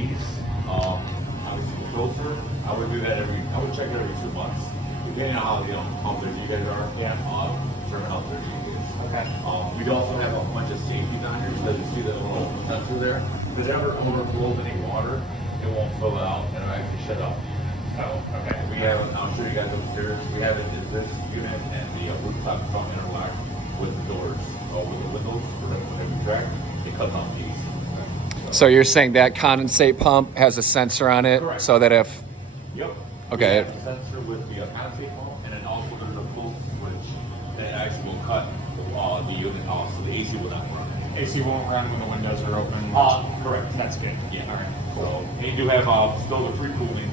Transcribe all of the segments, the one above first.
these, obviously the filter, I would do that I would check it every 2 months. Depending on how busy you guys are. Yeah. Determine how busy it is. Okay. We also have a bunch of safeties on here, because you see the little sensor there. If it ever overflows any water, it won't fill it out and it'll actually shut off. Oh, okay. We have, I'll show you guys upstairs, we have it in this unit and the rooftop front interlock with the doors, or with the windows, for every track, it cuts off these. So you're saying that condensate pump has a sensor on it, Correct. so that if Yep. Okay. We have a sensor with the condensate pump, and then also there's a full switch that actually will cut the unit off, so the AC will not run. AC won't run when the windows are open. Correct. That's good. Yeah. All right. So they do have still the free cooling,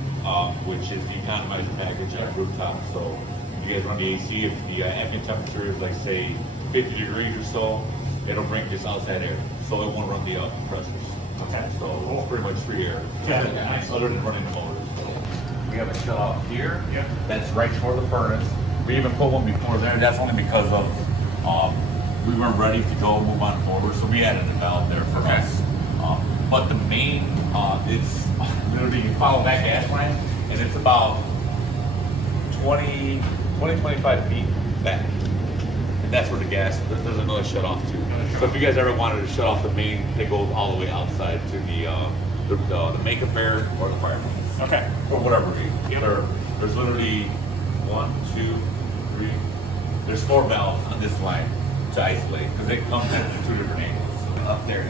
which is the economizer package at rooftop. So if you guys run the AC, if the ambient temperature is like say 50 degrees or so, it'll bring this outside air, so it won't run the compressors. Okay. So it's pretty much free air. Yeah, nice. Other than running the motors. We have a shut off here. Yep. That's right for the furnace. We even put one before there. That's only because of we weren't ready to go move on forward, so we added a valve there for us. But the main, it's literally you follow that gas line, and it's about 25 feet back. And that's where the gas, there's another shut off too. So if you guys ever wanted to shut off the main, it goes all the way outside to the makeup air or the fireplace. Okay. For whatever reason. Yep. There's literally 1, 2, 3. There's 4 valves on this line to isolate because it comes in from 2 different angles. Up there.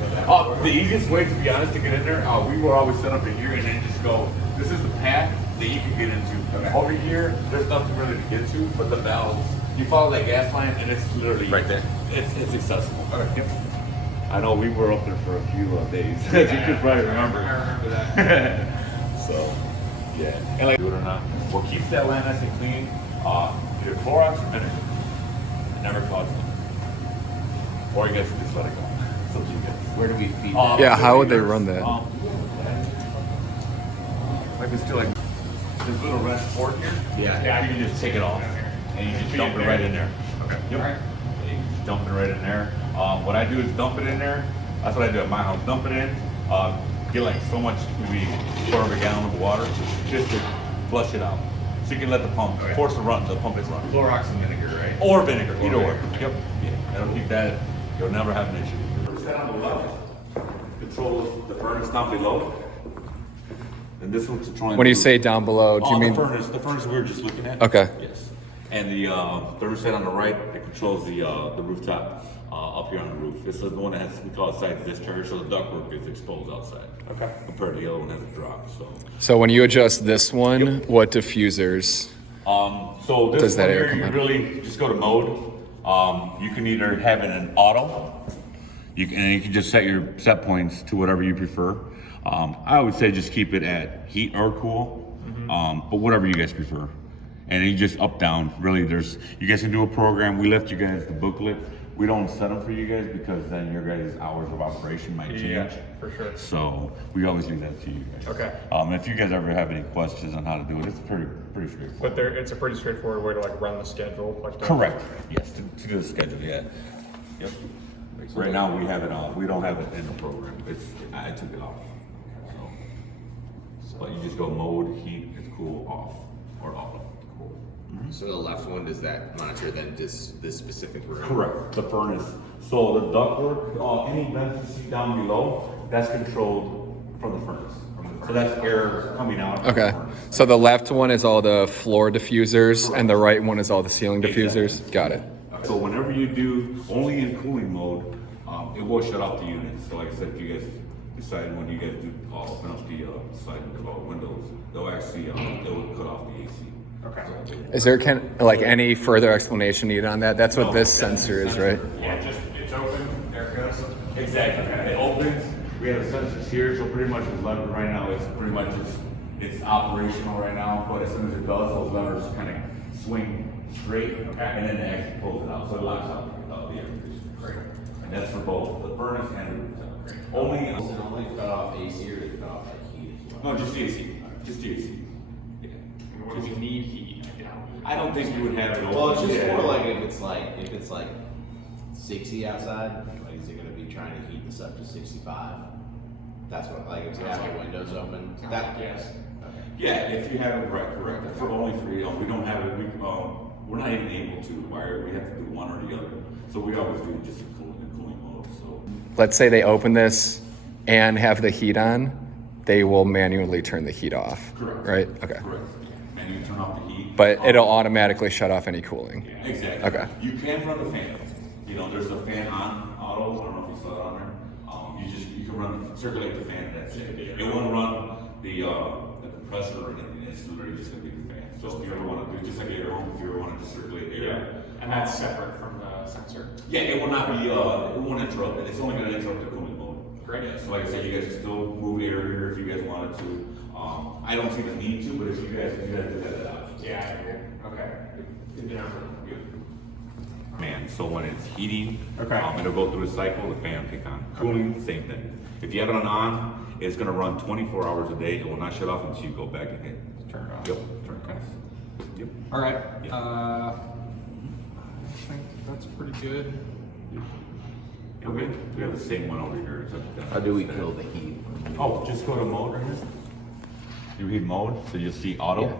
The easiest way, to be honest, to get in there, we will always set up in here and then just go. This is the path that you can get into. Over here, there's nothing really to get to, but the valves. You follow that gas line, and it's literally Right there. It's accessible. Yep. I know we were up there for a few days. As you could probably remember. I remember that. So, yeah. And like, do it or not. What keeps that land nice and clean, either Clorox or vinegar. It never causes them. Or you guys can just let it go. It's up to you guys. Where do we feed that? Yeah, how would they run that? Like it's still like this little rest port here. Yeah. You can just take it off. And you just dump it right in there. Okay. Yep. All right. And you just dump it right in there. What I do is dump it in there. That's what I do at my house. Dump it in. Get like so much, maybe a quarter of a gallon of water, just to flush it out. So you can let the pump, force the pump is running. Clorox and vinegar, right? Or vinegar, either or. Yep. Yeah. That'll keep that. You'll never have an issue. Set on the left controls the furnace down below. And this one's controlling. When you say down below, do you mean? The furnace we were just looking at? Okay. Yes. And the thermostat on the right, it controls the rooftop up here on the roof. This is the one that has, we call it side discharge, so the ductwork is exposed outside. Okay. Compared to the other one has a drop, so. So when you adjust this one, what diffusers? So this Does that one air here, come you in? really just go to mode. You can either have it in auto, you can just set your set points to whatever you prefer. I would say just keep it at heat or cool, but whatever you guys prefer. And you just up down. Really, you guys can do a program. We left you guys the booklet. We don't set them for you guys because then your guys' hours of operation might change. Yeah, for sure. So we always leave that to you guys. Okay. If you guys ever have any questions on how to do it, it's pretty straightforward. But it's a pretty straightforward way to like run the schedule. Like Correct. Yes, to do the schedule. Yeah. Yep. Right now we have it on. We don't have it in the program. I took it off. But you just go mode, heat, it's cool, off, or auto. Cool. So the left one, does that monitor then this specific room? Correct. The furnace. So the ductwork, any vents you see down below, that's controlled from the furnace. So that's air coming out. of Okay. the furnace. So the left one is all the floor diffusers, and the right one is all the ceiling diffusers. Exactly. Got it. So whenever you do only in cooling mode, it will shut off the unit. So like I said, if you guys decide when you guys do open up the side windows, they'll actually they will cut off the AC. Okay. Is there any further explanation needed on that? That's what this sensor is, right? Yeah, it's open. There it goes. Exactly. It opens. We have the sensors here, so pretty much it's levered right now. It's pretty much it's operational right now. But as soon as it does, those levers kind of swing straight, and then it actually pulls it out, so it locks out the air conditioning. Great. And that's for both the furnace and the rooftop. Only Cut off AC or does it cut off like heat as well? no, just the AC. Just the AC. Yeah. What do we need heat? I don't think you would have it. Well, it's just Yeah. more like if it's like 60 outside, like is it gonna be trying to heat this up to 65? That's what, like, if you have your windows open, that, Yes. Yeah, if you have it right, correct. For only three, we don't have it. We're not even able to wire. We have to do one or the other. So we always do just a cooling mode. So Let's say they open this and have the heat on, they will manually turn the heat off. correct. Right? Okay. Correct. And you turn off the heat. But it'll automatically shut off any cooling. Exactly. Okay. You can run the fan. You know, there's a fan on auto. I don't know if you saw it on there. You can circulate the fan. That's it. It won't run the compressor or anything. It's literally just gonna be the fan. So if you ever want to do just like air home, if you ever want to just circulate air. Yeah. And that's separate from the sensor. Yeah, it will not be. It won't interrupt it. It's only going to interrupt the cooling mode. Great. Yeah, so like I said, you guys can still move air here if you guys wanted to. I don't see the need to, but if you guys do that option. Yeah, I do. Okay. Good to know. Man, so when it's heating, Okay. It'll go through a cycle. The fan kick on. Cooling, same thing. If you have it on, it's going to run 24 hours a day. It will not shut off until you go back and hit. Turn it off. Yep. Turn it off. Yep. All right. Yeah. I think that's pretty good. And we have the same one over here. except, how do we kill the heat? Oh, just go to mode right here. You hit mode, so you'll see auto.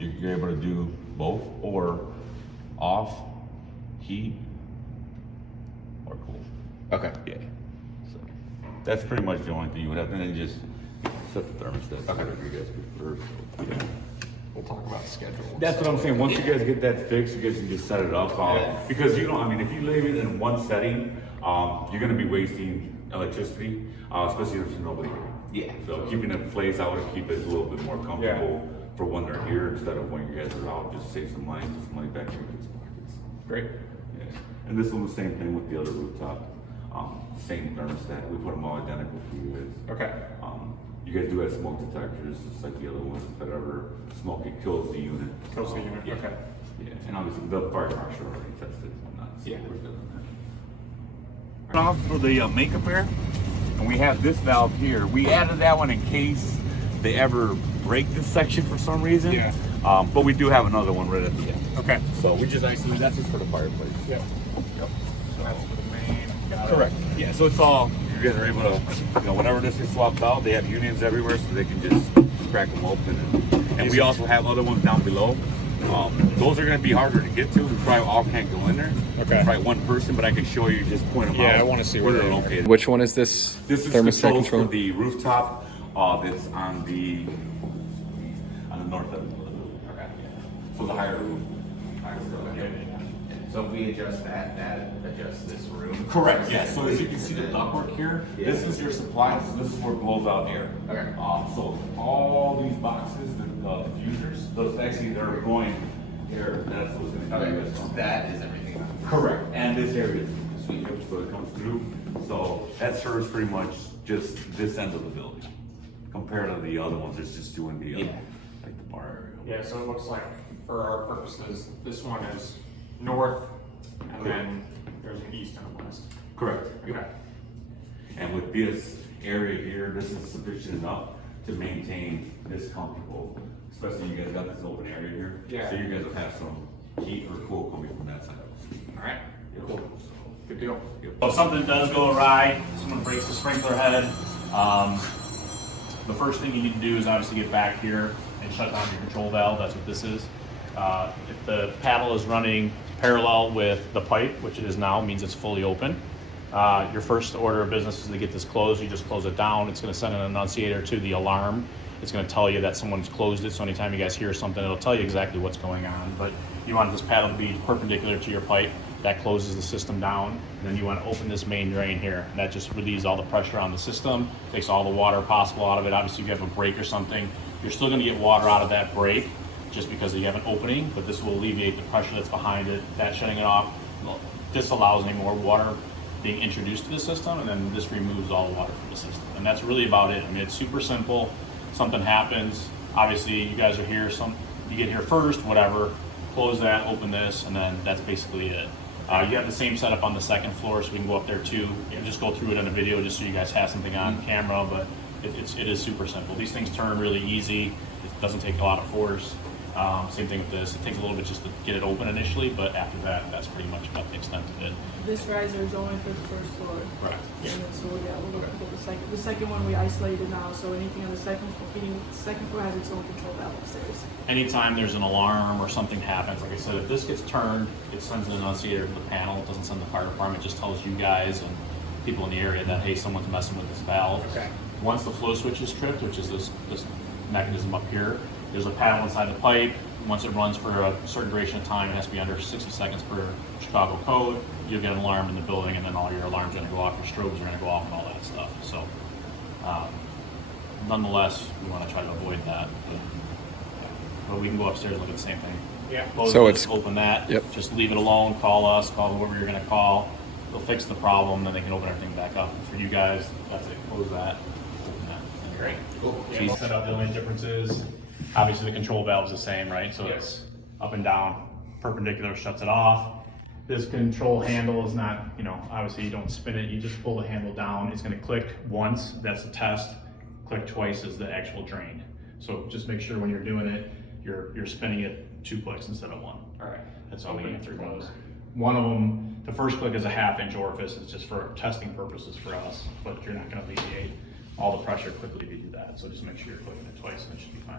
You're able to do both, or off, heat, or cool. Okay. Yeah. So that's pretty much the only thing you would have, and then just set the thermostat. Okay. Whatever you guys prefer. So, yeah. We'll talk about the schedule. That's what I'm saying. Once you guys get that fixed, you guys can just set it up. Because you know, I mean, if you leave it in one setting, you're gonna be wasting electricity, especially if there's nobody here. Yeah. So keeping it in place, I would keep it a little bit more comfortable for when they're here instead of when you guys are out. Just save some money, put some money back in your guys' pockets. Great. Yeah. And this one, the same thing with the other rooftop. Same thermostat. We put them all identical for you guys. Okay. You guys do have smoke detectors, just like the other ones. If it ever smoke, it kills the unit. Kills the unit, Yeah. okay. Yeah, and obviously the fire marshal already tested and whatnot. So Yeah. we're good on that. Off for the makeup air, and we have this valve here. We added that one in case they ever break this section for some reason. Yeah. But we do have another one right at the end. Okay. So we just actually, that's just for the fireplace. Yep. Yep. That's for the main. Got it. Correct. Yeah, so it's all, you guys are able to, you know, whenever this gets swapped out, they have unions everywhere, so they can just crack them open. And we also have other ones down below. Those are going to be harder to get to. We probably all can't go in there. Okay. Probably one person, but I can show you, just point them out. Yeah, I wanna see where they're they are. located. Which one is this? This is thermostat controls control? for the rooftop that's on the north end of the building. Okay. So the higher roof. So if we adjust that, that adjusts this room? Correct, yes. So as you can see the ductwork here, this is your supply, so this is where it blows out air. Okay. So all these boxes, the diffusers, those actually, they're blowing air, that's what's gonna come Okay, from. that is everything. Correct, and this area is sweet, so it comes through. So that serves pretty much just this end of the building. Compared to the other ones, it's just doing the, Yeah. like the bar area. Yeah, so it looks like for our purposes, this one is north, and then there's an east and a west. Correct. Okay. And with this area here, this is sufficient enough to maintain this comfortable, especially you guys got this open area here. Yeah. So you guys will have some heat or cool coming from that side. All right. Cool. Good deal. So if something does go awry, someone breaks the sprinkler head, the first thing you need to do is obviously get back here and shut down your control valve. That's what this is. If the paddle is running parallel with the pipe, which it is now, means it's fully open. Your first order of business is to get this closed. You just close it down. It's going to send an annunciator to the alarm. It's going to tell you that someone's closed it. So anytime you guys hear something, it'll tell you exactly what's going on. But you want this paddle to be perpendicular to your pipe. That closes the system down. And then you want to open this main drain here. And that just relieves all the pressure on the system, takes all the water possible out of it. Obviously, if you have a break or something, you're still going to get water out of that break just because you have an opening, but this will alleviate the pressure that's behind it. That shutting it off disallows any more water being introduced to the system, and then this removes all the water from the system. And that's really about it. I mean, it's super simple. Something happens, obviously you guys are here, you get here first, whatever, close that, open this, and then that's basically it. You have the same setup on the second floor, so we can go up there too. You know, just go through it in a video just so you guys have something on camera, but it is super simple. These things turn really easy. It doesn't take a lot of force. Same thing with this. It takes a little bit just to get it open initially, but after that, that's pretty much about the extent of it. This riser is only for the first floor. Correct. And then, so we'll go to the second. The second one we isolated now, so anything on the second floor has its own control valve upstairs. Anytime there's an alarm or something happens, like I said, if this gets turned, it sends an annunciator to the panel. It doesn't send the fire department. It just tells you guys and people in the area that, hey, someone's messing with this valve. Okay. Once the flow switch is tripped, which is this mechanism up here, there's a paddle inside the pipe. Once it runs for a certain duration of time, it has to be under 60 seconds per Chicago code. You'll get an alarm in the building, and then all your alarms are going to go off, your strobes are going to go off, and all that stuff. So, nonetheless, we want to try to avoid that. But we can go upstairs and look at the same thing. Yeah. Close So this, it's- open that. Yep. Just leave it alone. Call us. Call whoever you're going to call. They'll fix the problem, then they can open everything back up. For you guys, that's it. Close that. Open that. Great. Cool. Yeah, we'll set up. The only difference is obviously the control valve's the same, right? So it's up and down, perpendicular shuts it off. This control handle is not, obviously you don't spin it, you just pull the handle down. It's gonna click once, that's the test. Click twice is the actual drain. So just make sure when you're doing it, you're spinning it 2 clicks instead of 1. All right. That's all we answer those. One of them, the first click is a 1/2 inch orifice. It's just for testing purposes for us, but you're not gonna alleviate all the pressure quickly if you do that. So just make sure you're clicking it twice and it should be fine.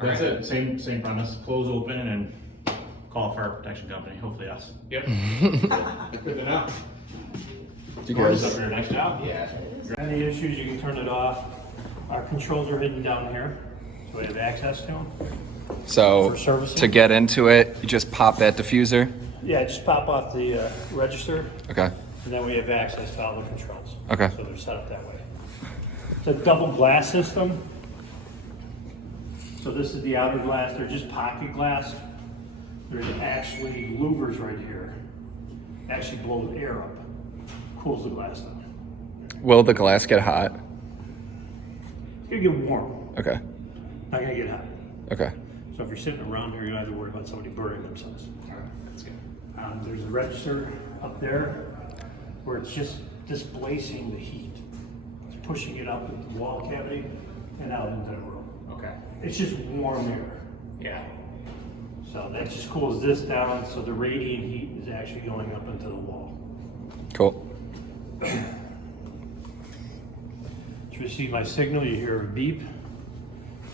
That's it. Same premise. Close, open, and then call a fire protection company. Hopefully us. Yep. Good to know. You Gorgeous up guys, here. Nice job. Yeah. Any issues, you can turn it off. Our controls are hidden down here, so we have access to them. so For servicing? to get into it, you just pop that diffuser. Yeah, just pop off the register, Okay. and then we have access to all the controls. Okay. So they're set up that way. It's a double glass system. So this is the outer glass, they're just pocket glass. There's actually louvers right here. Actually blows air up, cools the glass down. Will the glass get hot? It's gonna get warm, Okay. not gonna get hot. Okay. So if you're sitting around here, you don't have to worry about somebody burning themselves. That's good. There's a register up there where it's just displacing the heat. It's pushing it up into the wall cavity and out into the room. Okay. It's just warm air. Yeah. So that just cools this down, so the radiant heat is actually going up into the wall. Cool. To receive my signal, you hear a beep.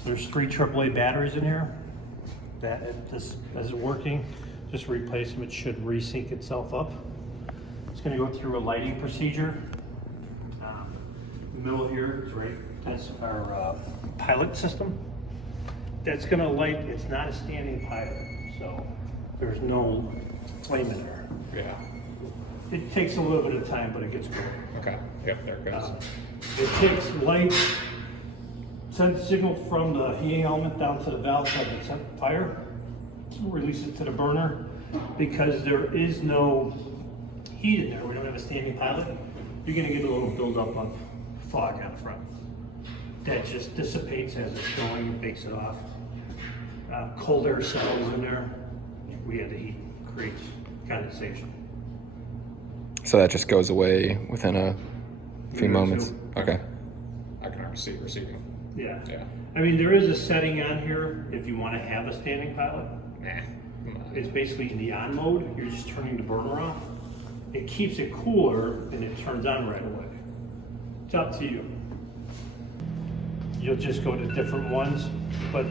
There's 3 AAA batteries in here. This isn't working. Just replace them. It should resync itself up. It's going to go through a lighting procedure. Middle here is right. That's our pilot system. That's going to light. It's not a standing pilot, so there's no flame in there. Yeah. It takes a little bit of time, but it gets going. Okay. Yep. There it goes. It takes light, sends signal from the heating element down to the valve side that set the fire, release it to the burner. Because there is no heat in there, we don't have a standing pilot, you're gonna get a little buildup of fog out front. That just dissipates as it's going, it bakes it off. Cold air settles in there, we have the heat, creates condensation. So that just goes away within a few Yeah, moments. so- Okay. I can receive receiving. Yeah. Yeah. I mean, there is a setting on here if you wanna have a standing pilot. Nah. It's basically in the on mode, you're just turning the burner off. It keeps it cooler and it turns on right away. It's up to you. You'll just go to different ones, but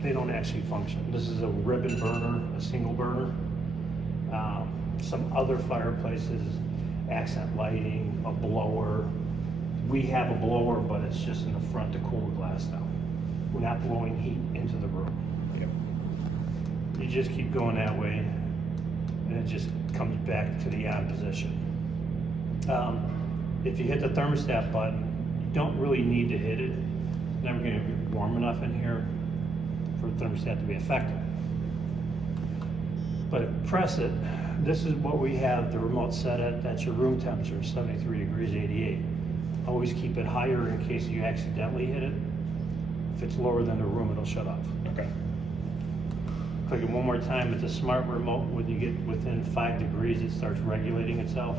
they don't actually function. This is a ribbon burner, a single burner. Some other fireplaces, accent lighting, a blower. We have a blower, but it's just in the front to cool the glass down. We're not blowing heat into the room. Yep. You just keep going that way, and it just comes back to the on position. If you hit the thermostat button, you don't really need to hit it. It's never going to be warm enough in here for the thermostat to be effective. But press it. This is what we have the remote set at. That's your room temperature, 73 degrees 88. Always keep it higher in case you accidentally hit it. If it's lower than the room, it'll shut off. Okay. Click it one more time. It's a smart remote. When you get within 5 degrees, it starts regulating itself.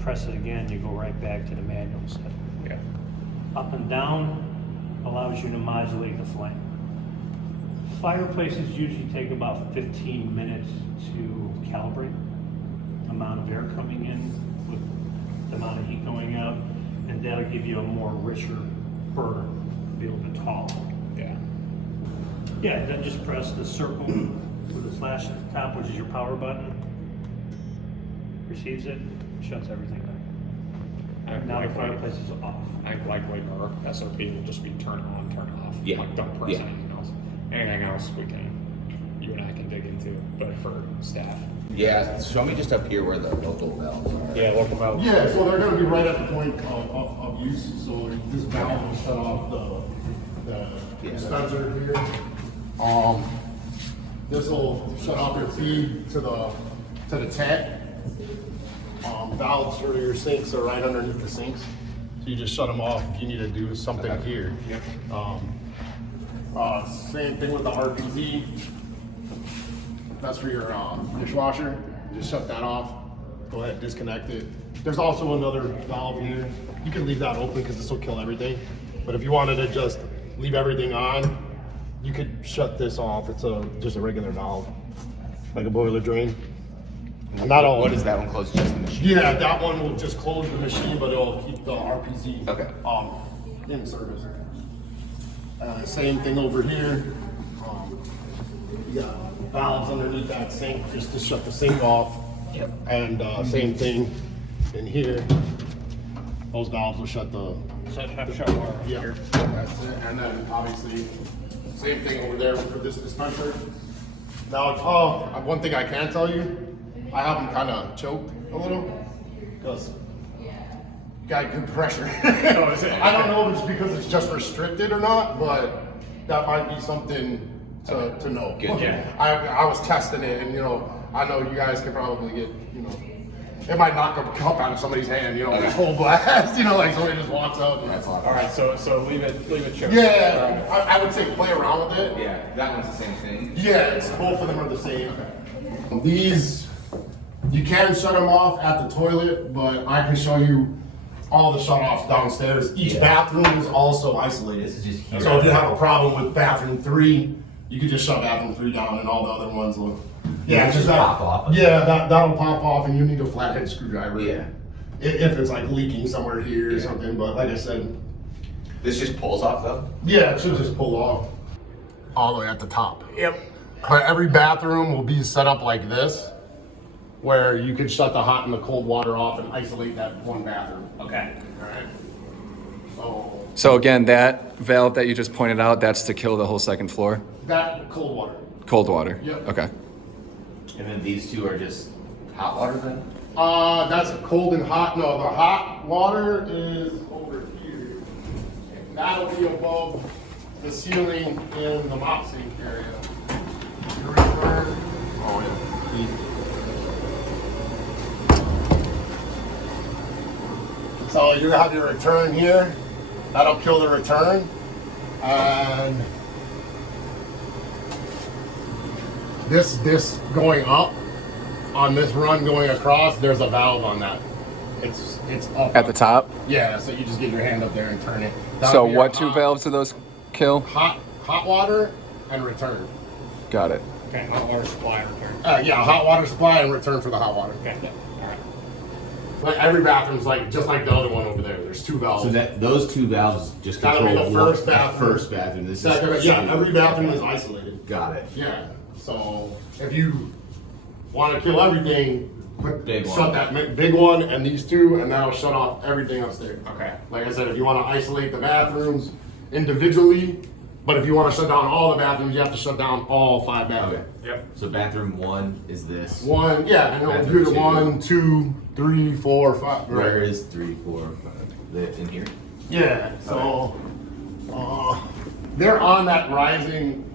Press it again, you go right back to the manual setting. Yeah. Up and down allows you to modulate the flame. Fireplaces usually take about 15 minutes to calibrate the amount of air coming in with the amount of heat going out, and that'll give you a more richer burn, be a little bit taller. Yeah. Yeah, then just press the circle with the slash at the top, which is your power button. Receives it, shuts everything down. Now the fireplace is off. I like our SOP will just be turn on, turn off. Yeah. Like don't press Yeah. anything else. Anything else you and I can dig into, but for staff. Yeah, show me just up here where the local valves are. Yeah, local valve. Yeah, so they're gonna be right at the point of use, so this valve will shut off the dispenser here. This will shut off your feed to the tank. Valves for your sinks are right underneath the sinks, so you just shut them off if you need to do something here. Same thing with the RPZ. That's for your dishwasher. You just shut that off. Go ahead, disconnect it. There's also another valve here. You can leave that open because this will kill everything. But if you wanted to just leave everything on, you could shut this off. It's just a regular valve, like a boiler drain. Not all. What is that one close? Just the machine? Yeah, that one will just close the machine, but it'll keep the RPZ Okay. in service. Same thing over here. You got valves underneath that sink just to shut the sink off. Yep. And same thing in here. Those valves will shut the. Shut water off Yeah, here. that's it. And then obviously, same thing over there for this dispenser. Now, one thing I can tell you, I have them kind of choked a little because you got good pressure. I don't know if it's because it's just restricted or not, but that might be something to know. Good, yeah. I was testing it, and I know you guys could probably get, it might knock a cup out of somebody's hand, this whole blast, like somebody just walks out. That's awesome. All right, so leave it choked. Yeah, I would say play around with it. Yeah, that one's the same thing. Yeah, both of them are the same. These, you can shut them off at the toilet, but I can show you all the shut-offs downstairs. Each bathroom is also isolated. This is just here. So if you have a problem with bathroom 3, you can just shut bathroom 3 down, and all the other ones will. Yeah, Just pop off. Yeah, that'll pop off, and you need a flathead screwdriver. Yeah. If it's like leaking somewhere here or Yeah. something, but like I said, This just pulls off though? yeah, it should just pull off all the way at the top. Yep. But every bathroom will be set up like this, where you could shut the hot and the cold water off and isolate that one bathroom. Okay. Alright? So again, that valve that you just pointed out, that's to kill the whole second floor? That cold water. Cold water? Yep. Okay. And then these two are just hot water then? That's a cold and hot. No, the hot water is over here. And that'll be above the ceiling in the mop sink area. Oh yeah. So you have your return here. That'll kill the return. And this going up on this run going across, there's a valve on that. It's up. At the top? Yeah, so you just get your hand up there and turn it. That'll So be your what two hot- valves do those kill? Hot water and return. Got it. Okay, hot water supply return. Yeah, hot water supply and return for the hot water. Okay, all right. Like every bathroom's just like the other one over there. There's 2 valves. So that those two valves just That'll control be the first bathroom. First bathroom. This Second, is yeah, every bathroom is isolated. Got it. Yeah. So if you want to kill everything, Big shut one. that big one and these 2, and that'll shut off everything upstairs. Okay. Like I said, if you want to isolate the bathrooms individually, but if you want to shut down all the bathrooms, you have to shut down all 5 bathrooms. Okay. Yep. So bathroom 1 is this. One, yeah, and it'll Bathroom do the two. 1, 2, 3, 4, 5. Where is 3, 4, 5? In here? Yeah, so they're on that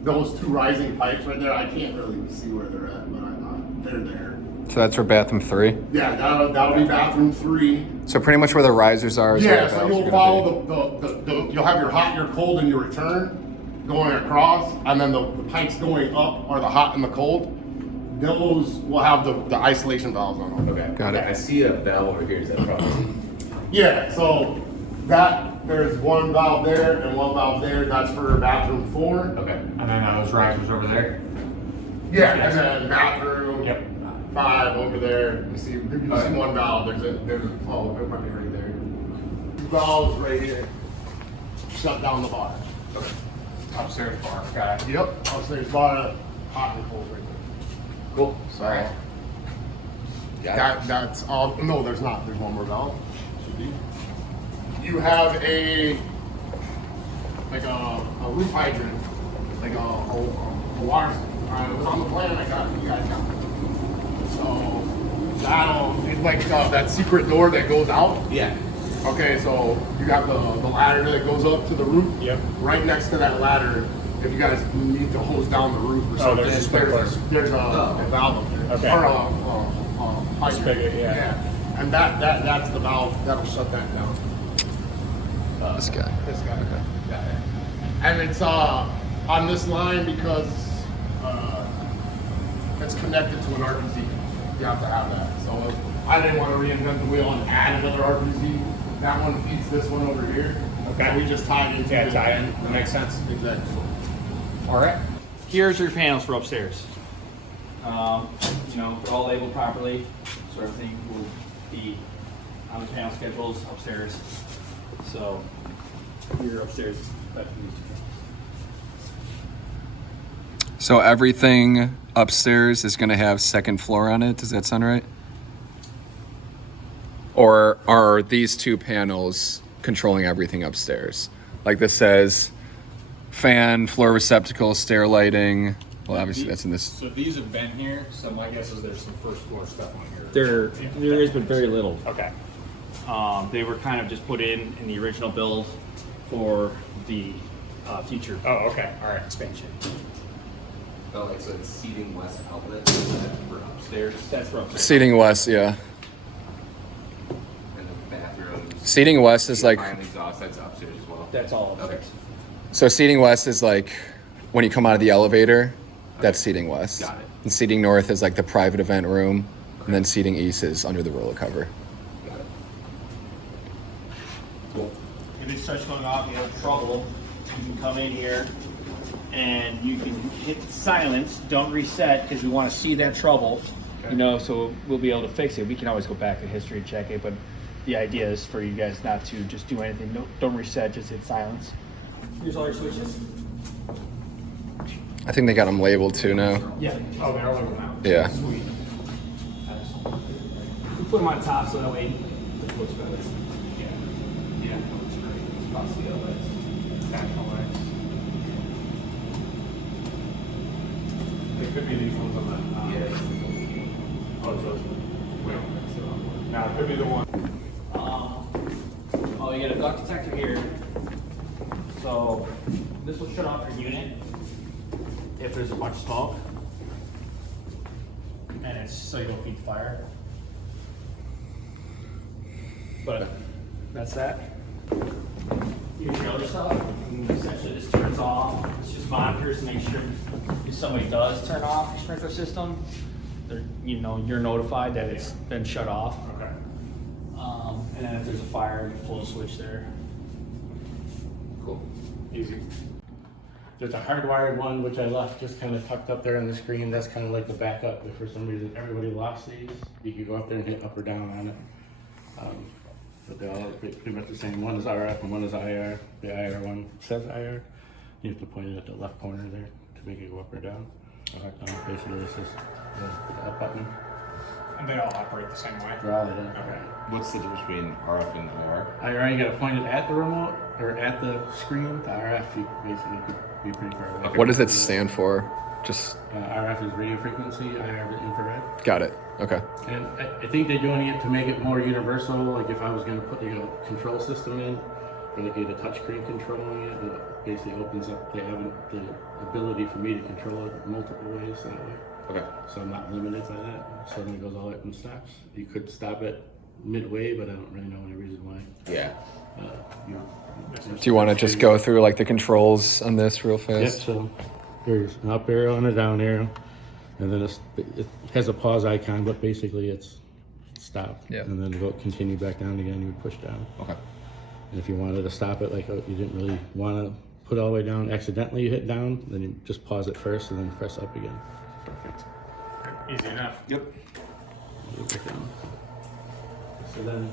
those 2 rising pipes right there. I can't really see where they're at, but they're there. So that's for bathroom 3? Yeah, that'll be bathroom 3. So pretty much where the risers are is where Yeah, the so valves are you'll gonna follow the you'll have your hot, your cold, and your return going across, and then the pipes going up are the hot and the cold. Those will have the isolation valves on them. Okay. Got it. I see a valve over here. Is that probably? Yeah, so that there's one valve there and one valve there. That's for bathroom 4. Okay, and then those risers over there? Yeah, and then bathroom Yep. 5 over there. You see one valve. There's a oh, it might be right there. 2 valves right here. Shut down the bar. Okay. Upstairs bar, got it. Yep, upstairs bar, hot and cold right there. Cool. So Alright. Got it. that's all. No, there's not. There's one more valve. Should be. You have a roof hydrant, like a water. It was on the plan. I got it. You guys got it. So it's like that secret door that goes out. Yeah. Okay, so you got the ladder that goes up to the roof. Yep. Right next to that ladder, if you guys need to hose down the roof or something, there's a sprinkler. there's a valve up there. Okay. Or a hydrant. Spigot, yeah. Yeah. And that's the valve that'll shut that down. This guy. This guy. Okay. Got it. And it's on this line because it's connected to an RPZ. You have to have that. So I didn't want to reinvent the wheel and add another RPZ. That one feeds this one over here. Okay. So we just tied into Yeah, it. tie in. That makes sense. Exactly. All right. Here's your panels for upstairs. They're all labeled properly, so everything will be on the panel schedules upstairs. So your upstairs is better for these. So everything upstairs is going to have second floor on it. Does that sound right? Or are these 2 panels controlling everything upstairs? Like this says fan, floor receptacle, stair lighting. Well, obviously that's in this. So these have been here, so my guess is there's some first floor stuff on here. There is, but very little. Okay. They were kind of just put in the original build for the future Oh, okay. All right. expansion. Oh, like so it's seating west outlet for upstairs That's for upstairs. Seating west, yeah. and the bathrooms. Seating west is like, Fire and exhaust, that's upstairs as well. That's all upstairs. so seating west is like when you come out of the elevator, that's seating west. Got it. And seating north is like the private event room. And then seating east is under the roller cover. Got it. If it starts going off, you have trouble, you can come in here and you can hit silence, don't reset, because we want to see that trouble, so we'll be able to fix it. We can always go back to history and check it, but the idea is for you guys not to just do anything. No, don't reset, just hit silence. Here's all your switches. I think they got them labeled too now. Yeah. Oh, they're all over now. Yeah. Sweet. We put them on top so that way it looks better. Yeah. Yeah. Looks great. It's across the outlets. National lights. It could be these ones on that. Yeah. Oh, it's those. Wait. Now, it could be the one. You got a duct detector here. So this will shut off your unit if there's a bunch of smoke. And it's so you don't feed the fire. But that's that. Here's your other stuff. And essentially this turns off. It's just monitors to make sure if somebody does turn off your sprinkler system, you're notified that it's been shut off. Okay. And then if there's a fire, you pull a switch there. Cool. Easy. There's a hardwired one, which I left just kind of tucked up there on the screen. That's kind of like the backup. If for some reason everybody lost these, you could go up there and hit up or down on it. But they're all pretty much the same. One is RF and one is IR. The IR one says IR. You have to point it at the left corner there to make it go up or down. Basically, this is the up button. And they all operate the same way? They're all in. Okay. What's the difference between RF and IR? IR, you got to point it at the remote or at the screen. The RF, you basically could be pretty far away. What does it stand for? Just RF is radio frequency, IR is infrared. got it. Okay. And I think they're doing it to make it more universal. Like if I was going to put a control system in, or like a touchscreen controlling it, that basically opens up the ability for me to control it multiple ways that way. Okay. So I'm not limited by that. Suddenly it goes all up and stops. You could stop it midway, but I don't really know any reason why. Yeah. Do you want to just go through like the controls on this real Yep, fast? so there's an up arrow and a down arrow. And then it has a pause icon, but basically it's stopped. Yeah. And then to go continue back down again, you would push down. Okay. And if you wanted to stop it, like you didn't really want to put it all the way down, accidentally you hit down, then you just pause it first and then press up again. Perfect. Easy enough. Yep. So then,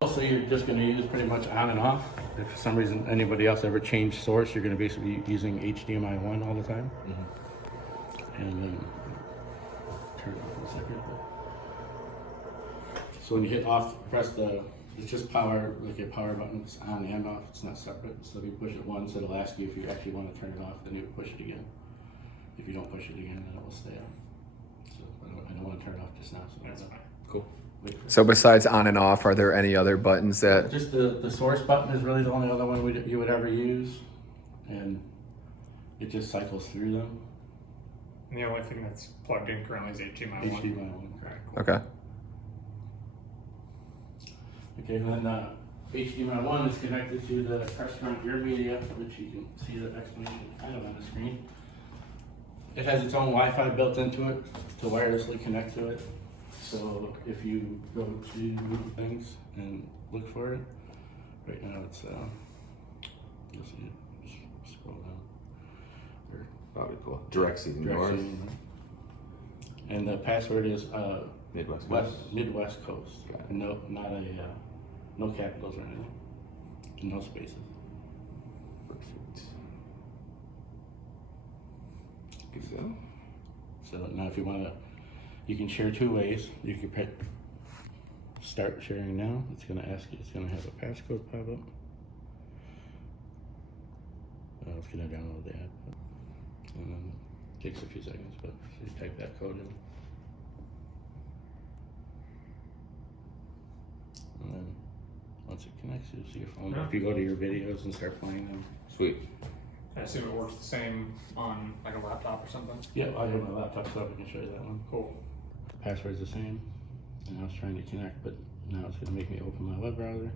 also you're just going to use pretty much on and off. If for some reason anybody else ever changed source, you're going to basically be using HDMI 1 all the time. And then turn it off in a second. So when you hit off, press it's just power, like your power button, it's on and off, it's not separate. So if you push it once, it'll ask you if you actually want to turn it off, then you push it again. If you don't push it again, then it will stay on. So I don't want to turn it off just now. So That's fine. Cool. So besides on and off, are there any other buttons that? Just the source button is really the only other one you would ever use, and it just cycles through them. And the only thing that's plugged in currently is HDMI 1. HDMI 1, correct. Okay. Okay, and then HDMI 1 is connected to the restaurant ear media, which you can see the explanation kind of on the screen. It has its own Wi-Fi built into it to wirelessly connect to it. So if you go to things and look for it, right now it's you'll see it. Just scroll down. Or Probably cool. Direct seating direct north. seating. And the password is Midwest. Midwest Coast. Got it. No, not no capitals or anything. No spaces. Perfect. Good to go. So now if you want to, you can share two ways. You can pick start sharing now. It's going to ask you, it's going to have a passcode pop up. It's going to download the app. And then it takes a few seconds, but so you type that code in. And then once it connects, you'll see your phone. If you go to your videos and start playing them. Sweet. I assume it works the same on like a laptop or something. Yeah, I have my laptop so I can show you that one. Cool. The password's the same. And I was trying to connect, but now it's gonna make me open my web browser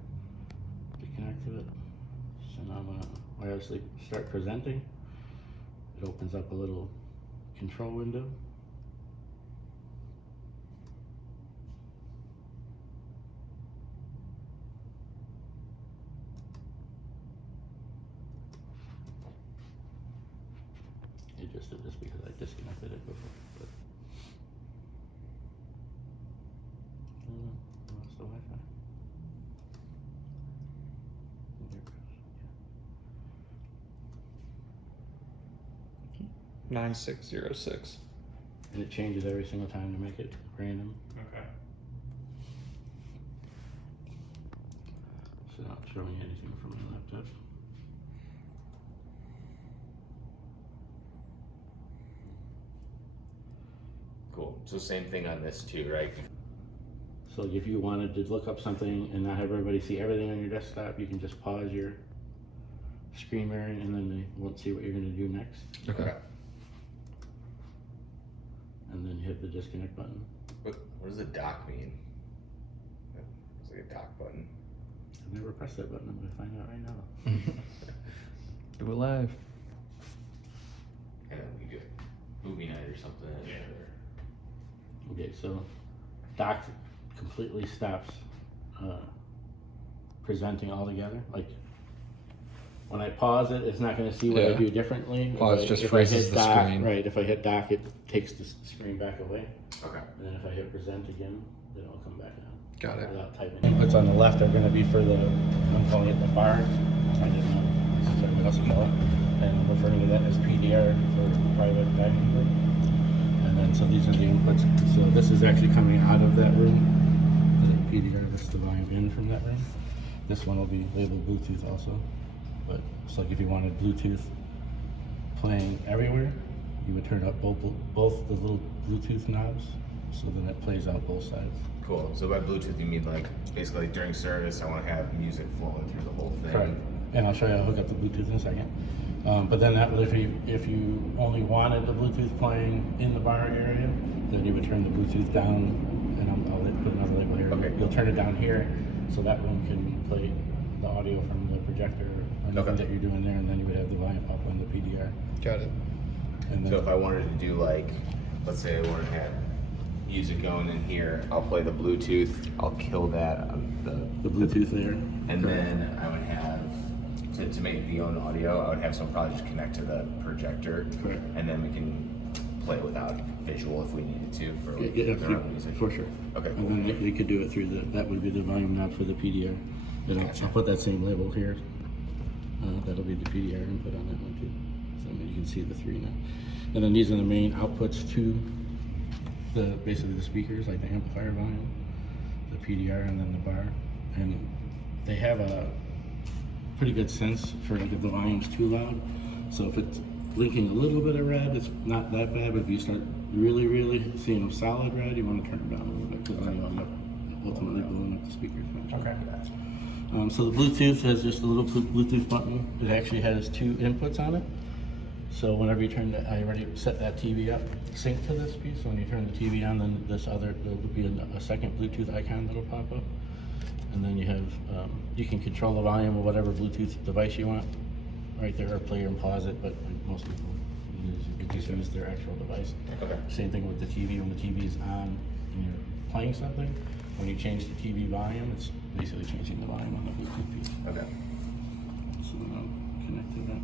to connect to it. So now I'm gonna wirelessly start presenting. It opens up a little control window. It just did this because I disconnected it before. But lost the Wi-Fi. There it goes. 9606. And it changes every single time to make it random. Okay. So not showing you anything from my laptop. Cool. So same thing on this too, right? So if you wanted to look up something and not have everybody see everything on your desktop, you can just pause your screen mirroring and then they won't see what you're going to do next. Okay. And then you hit the disconnect button. What does the dock mean? It's like a dock button. I've never pressed that button. I'm going to find out right now. Do it live. And then we do movie night or something. Yeah. Okay, so dock completely stops presenting altogether. Like when I pause it, it's not going to see what I Yeah. do differently. Pause If just I freezes hit the dock, screen. Right, if I hit dock, it takes the screen back away. Okay. And then if I hit present again, then it'll come back on. Got it. Without typing. What's on the left are going to be for the, I'm calling it the bar. I didn't know. This is what else call it. And I'm referring to that as PDR for private dining room. And then, so these are the inputs. So this is actually coming out of that room. The PDR, this is the volume in from that room. This one will be labeled Bluetooth also. But it's like if you wanted Bluetooth playing everywhere, you would turn up both the little Bluetooth knobs. So then it plays out both sides. Cool. So by Bluetooth, you mean like basically during service, I want to have music flowing through the whole thing. Correct. And I'll show you how to hook up the Bluetooth in a second. But then that, if you only wanted the Bluetooth playing in the bar area, then you would turn the Bluetooth down, and I'll put another label here. Okay. You'll turn it down here, so that one can play the audio from the projector or anything Okay. that you're doing there, and then you would have the volume up on the PDR. Got it. And then, So if I wanted to do like, let's say I want to have music going in here. I'll play the Bluetooth. I'll kill that The Bluetooth there. and then I would have to make the own audio. I would have someone probably just connect to the projector, Correct. and then we can play without visual if we needed to for like, Yeah, their own music. for sure. Okay, And cool. then they could do it through that would be the volume knob for the PDR. Then I'll put that same label here. That'll be the PDR input on that one too. So you can see the three now. And then these are the main outputs to basically the speakers, like the amplifier volume, the PDR, and then the bar. And they have a pretty good sense for like if the volume's too loud. So if it's blinking a little bit of red, it's not that bad. But if you start really seeing a solid red, you want to turn it down a little bit because then you end up ultimately blowing up the speakers. Okay. So the Bluetooth has just a little Bluetooth button. It actually has 2 inputs on it. So whenever you turn I already set that TV up, sync to this piece. So when you turn the TV on, then there'll be a second Bluetooth icon that'll pop up. And then you have, you can control the volume of whatever Bluetooth device you want right there, or play and pause it, but most people just use their actual device. Okay. Same thing with the TV. When the TV is on and you're playing something, when you change the TV volume, it's basically changing the volume on the Bluetooth piece. Okay. So then I'll connect to that.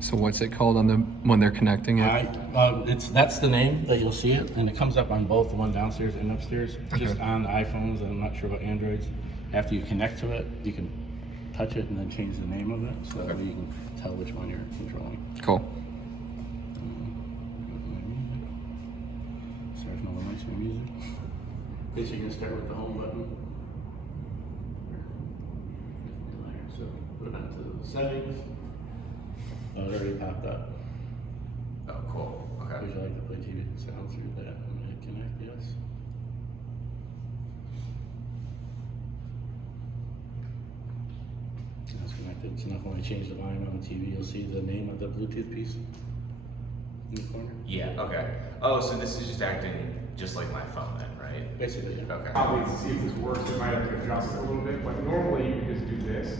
So what's it called when they're connecting it? That's the name that you'll see it, and it comes up on both the one downstairs and upstairs. Just Okay. on iPhones, and I'm not sure about Androids. After you connect to it, you can touch it and then change the name of it, so that you can tell which one you're controlling. Cool. Sorry if no one likes my music. Basically, you can start with the home button. So put it onto the settings. Oh, it already popped up. Oh, cool. Okay. Would you like to play TV sound through that? I'm gonna hit connect, yes. And it's connected. So now when I change the volume on the TV, you'll see the name of the Bluetooth piece in the corner. Yeah. Okay. Oh, so this is just acting just like my phone then, right? Basically, yeah. Okay. Probably to see if this works, we might have to adjust it a little bit, but normally you can just do this.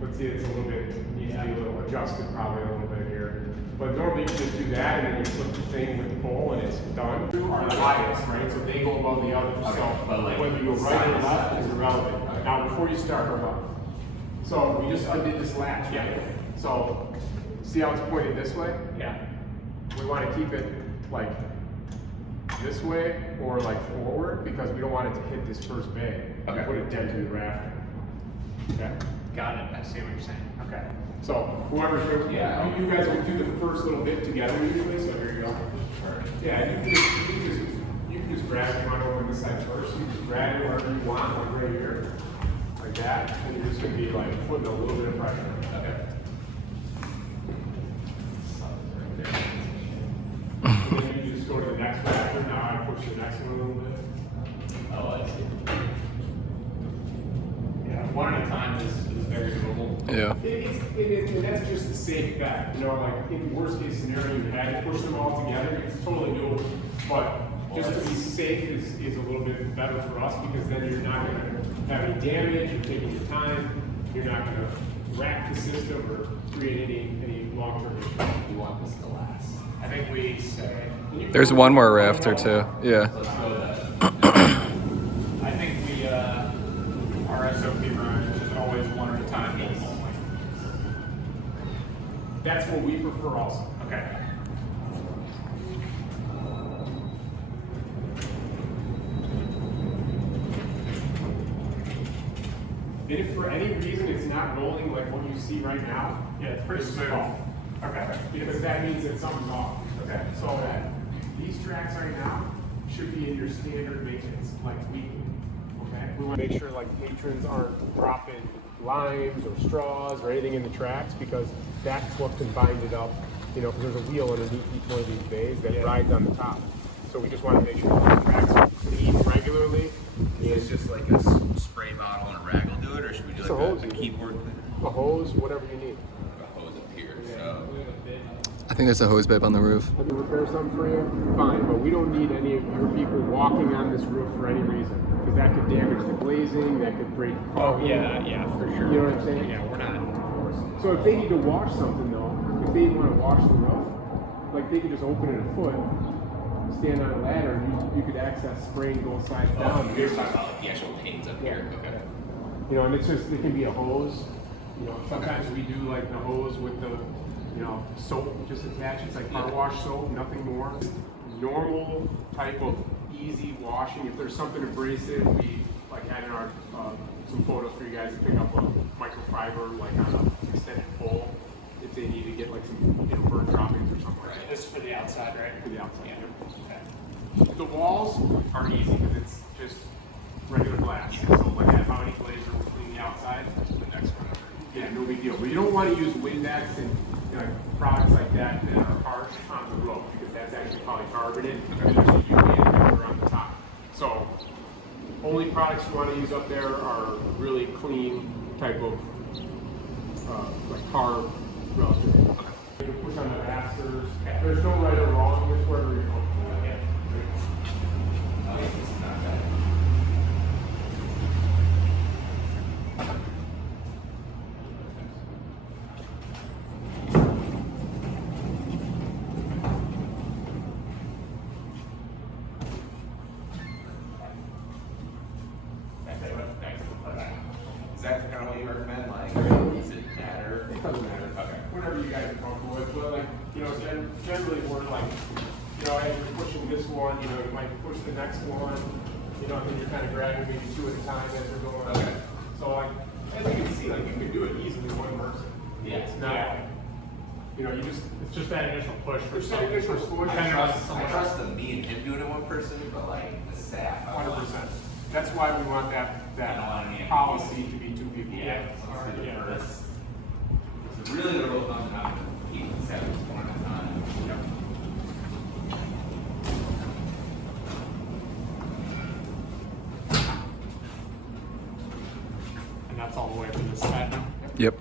But see, it's a little bit, needs to be a little adjusted probably a little bit here. But normally you can just do that and then you flip the thing with the pole and it's done. Two are the highest, right? So they go above the others. So But like whether you go right or side to left side. is irrelevant. Now, before you start, hold on. So we just undid this latch. Yeah. So see how it's pointed this way? Yeah. We want to keep it like this way or like forward because we don't want it to hit this first bay. Okay. Put it dead to the rafter. Okay. Got it. I see what you're saying. Okay. So whoever's here, Yeah. you guys will do the first little bit together usually. So here you go. Yeah, you can just grab it. You want to open this side first? You just grab it wherever you want, like right here, like that, and you're just gonna be like putting a little bit of pressure. Okay. And then you just go to the next rafter. Now I push the next one a little bit. Oh, I see. Yeah, one at a time is very doable. Yeah. And that's just the safe bet. You know, like in the worst case scenario, you had to push them all together. It's totally doable. But just to be safe is a little bit better for us because then you're not going to have any damage. You're taking your time. You're not going to wreck the system or create any long-term issues. We want this to last. I think we say. There's one more rafter too. Yeah. Let's go with that. I think we, Our SOP run is always one at a time. That's what we prefer also. okay. And if for any reason it's not rolling like what you see right now, Yeah, it's pretty it's smooth. off. Okay. Because that means that something's off. Okay. So these tracks right now should be in your standard maintenance, like weekly. Okay? We want to make sure like patrons aren't dropping limes or straws or anything in the tracks because that's what can bind it up. You know, because there's a wheel underneath each one of these bays that rides on the top. So we just want to make sure the tracks are clean regularly. Is this just like a spray bottle and a rag will do it, or should we do It's a like hose. a keyboard A hose, whatever you need. a hose up here? So I think there's a hose bib on the roof. I can repair something for you, fine, but we don't need any of your people walking on this roof for any reason, because that could damage the glazing, that could break. Oh, yeah, for sure. You know what I'm saying? Yeah, we're not. So if they need to wash something though, if they want to wash the roof, like they could just open it a foot, stand on a ladder, and you could access spray and go sides down. You're talking about the actual panes up here. Okay. You know, and it's just, it can be a hose. You know, sometimes we do like the hose with the, you know, soap just attached. It's like car wash soap, nothing more. Normal type of easy washing. If there's something abrasive, we like had in our some photos for you guys to pick up a microfiber like on an extended pole if they need to get like some, you know, burn droppings or something like that. This is for the outside, right? For the outside. Yeah. Yeah. The walls are easy because it's just regular glass. So like that bounty glazer will clean the outside. The next one. Yeah, no big deal. But you don't want to use Windex and, you know, products like that that are harsh on the roof because that's actually polycarbonate and there's a UV inhibitor on the top. So only products you want to use up there are really clean type of like car relative. You can push on the asters. There's no right or wrong. Just wherever you're comfortable. Is that kind of what you recommend? Like, does it matter? It doesn't matter. Okay. Whatever you guys are comfortable with, but like, you know, generally we're like, you know, as you're pushing this one, you know, you might push the next one, you know, and then you're kind of grabbing maybe two at a time as you're going. Okay. So like, as you can see, like you can do it easily one person. Yeah. It's not like, you know, it's just that initial push for It's that initial push. I trust the me and him doing it one person, but like the staff. 100%. That's why we want that policy to be two people. Yeah. So really the rule comes down to keeping 7 one at a time. And that's all the way for this side now? Yep.